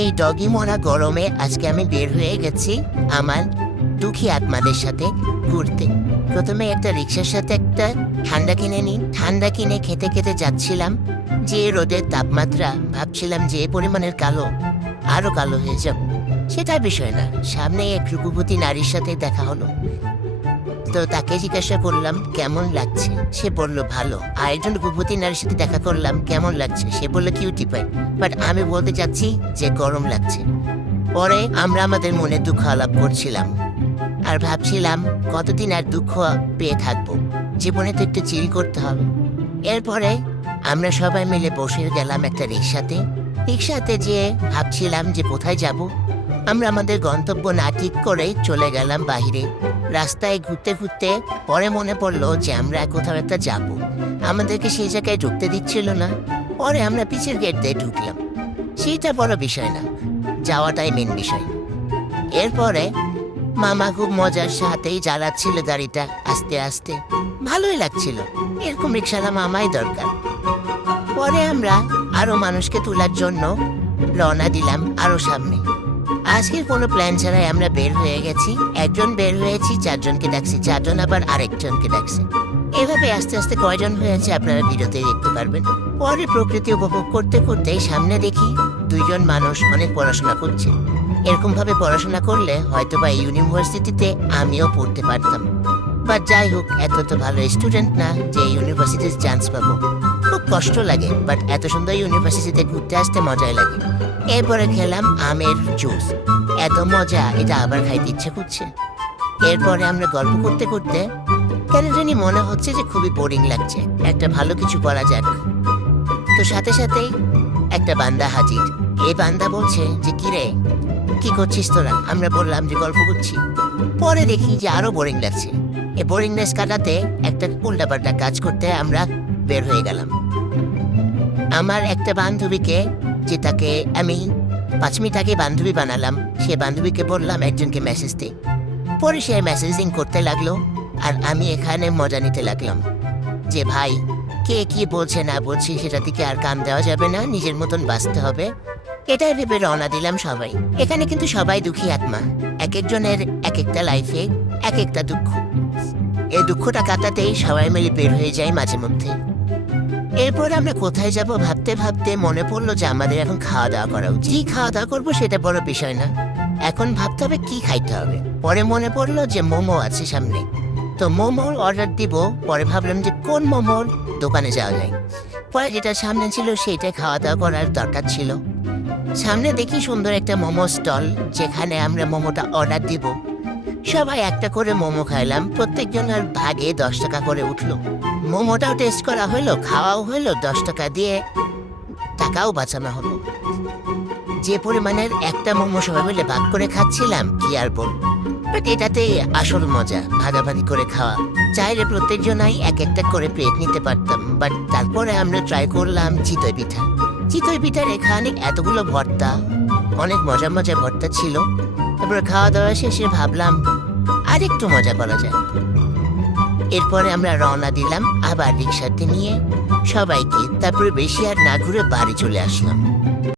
এই ডগি মরা গরমে আজকে আমি বের হয়ে গেছি আমার দুঃখী আত্মাদের সাথে ঘুরতে। প্রথমে একটা রিক্সার সাথে একটা ঠান্ডা কিনে নিই। ঠান্ডা কিনে খেতে খেতে যাচ্ছিলাম, যে রোদের তাপমাত্রা ভাবছিলাম যে পরিমাণের কালো, আরো কালো হয়ে যাব। সেটা বিষয় না, সামনে এক রূপবতী নারীর সাথে দেখা হলো। তো তাকে জিজ্ঞাসা করলাম কেমন লাগছে, সে বলল ভালো। আর একজন রূপবতী নারীর সাথে দেখা করলাম, কেমন লাগছে, সে বললো কিউটি পাই। বাট আমি বলতে চাচ্ছি যে গরম লাগছে। পরে আমরা আমাদের মনে দুঃখ আলাপ করছিলাম আর ভাবছিলাম কতদিন আর দুঃখ পেয়ে থাকবো, জীবনে তো একটু চিল করতে হবে। এরপরে আমরা সবাই মিলে বসে গেলাম একটা রিক্সাতে যেয়ে ভাবছিলাম যে কোথায় যাব। আমরা আমাদের গন্তব্য না ঠিক করে চলে গেলাম বাইরে। রাস্তায় ঘুরতে ঘুরতে পরে মনে পড়লো যে আমরা কোথাও একটা যাব, আমাদেরকে সেই জায়গায় ঢুকতে দিচ্ছিল না। পরে আমরা পিছের গেট দিয়ে ঢুকলাম, সেটা বড় বিষয় না, যাওয়াটাই মেন বিষয়। এরপরে মামা খুব মজার সাথেই জ্বালাচ্ছিল গাড়িটা আস্তে আস্তে, ভালোই লাগছিল। এরকম রিক্সাওয়ালা মামাই দরকার। পরে আমরা আরো মানুষকে তোলার জন্য রওনা দিলাম আরো সামনে। আজকের কোনো প্ল্যান ছাড়াই আমরা বের হয়ে গেছি। একজন বের হয়েছি, চারজনকে ডাকছি, চারজন আবার আরেকজনকে ডাকছে। এভাবে আস্তে আস্তে কয়জন হয়েছে আপনারা ভিডিওতে দেখতে পারবেন। পরে প্রকৃতি উপভোগ করতে করতে সামনে দেখি দুইজন মানুষ অনেক পড়াশোনা করছে। এরকম ভাবে পড়াশোনা করলে হয়তো বা ইউনিভার্সিটিতে আমিও পড়তে পারতাম। বাট যাই হোক, এত তো ভালো স্টুডেন্ট না যে ইউনিভার্সিটির চান্স পাবো। খুব কষ্ট লাগে, বাট এত সুন্দর ইউনিভার্সিটিতে ঘুরতে আসতে মজাই লাগে। এরপরে খেলাম আমের জুস, এত মজা, এটা আবার খাইতে ইচ্ছে করছে। এরপরে আমরা গল্প করতে করতে কেন জানি মনে হচ্ছে যে খুবই বোরিং লাগছে, একটা ভালো কিছু করা যাক। তো সাথে সাথেই একটা বান্দা হাজির। এই বান্দা বলছে যে কিরে কি করছিস তোরা? আমরা বললাম যে গল্প করছি। পরে দেখি যে আরো বোরিং লাগছে। এই বোরিংনেস কাটাতে একটা উল্টাপাল্টা কাজ করতে আমরা বের হয়ে গেলাম। আমার একটা বান্ধবীকে, যে তাকে আমি 5 মিনিট আগে বান্ধবী বানালাম, সে বান্ধবীকে বললাম একজনকে মেসেজ দে। পরে সে মেসেজিং করতে লাগলো আর আমি এখানে মজা নিতে লাগলাম যে ভাই কে কি বলছে না বলছে সেটা থেকে আর কান দেওয়া যাবে না, নিজের মতন বাঁচতে হবে। এটাই ভেবে রওনা দিলাম সবাই। এখানে কিন্তু সবাই দুঃখী আত্মা, এক একজনের এক একটা লাইফে এক একটা দুঃখ। এই দুঃখটা কাটাতেই সবাই মিলে বের হয়ে যায় মাঝে মধ্যে। এরপর আমরা কোথায় যাব ভাবতে ভাবতে মনে পড়লো যে আমাদের এখন খাওয়া দাওয়া করা উচিত। কি খাওয়া দাওয়া করবো সেটা বড় বিষয় না, এখন ভাবতে হবে কি খাইতে হবে। পরে মনে পড়লো যে মোমো আছে সামনে, তো মোমোর অর্ডার দিব। পরে ভাবলাম যে কোন মোমোর দোকানে যাওয়া যায়। পরে যেটা সামনে ছিল সেইটা খাওয়া দাওয়া করার দরকার ছিল। সামনে দেখি সুন্দর একটা মোমো স্টল, যেখানে আমরা মোমোটা অর্ডার দিব। সবাই একটা করে মোমো খাইলাম, প্রত্যেকজনের ভাগে 10 টাকা করে উঠলো। মোমোটাও টেস্ট করা হলো, খাওয়াও হলো, 10 টাকা দিয়ে টাকাও বাঁচানো হলো। যে পরিমাণের একটা মোমো সবাই মিলে ভাগ করে খাচ্ছিলাম কি আর বল। বাট এটাতেই আসল মজা, ভাগাভাগি করে খাওয়া। চাইলে প্রত্যেকজনাই এক একটা করে প্লেট নিতে পারতাম। বাট তারপরে আমরা ট্রাই করলাম চিতই পিঠা। চিতই পিঠার এখানে এতগুলো ভর্তা, অনেক মজা মজা ভর্তা ছিল। তারপরে খাওয়া দাওয়া শেষে ভাবলাম আর একটু মজা করা যায়। এরপরে আমরা রওনা দিলাম আবার রিক্সাতে নিয়ে সবাইকে। তারপরে বেশি আর না ঘুরে বাড়ি চলে আসলাম।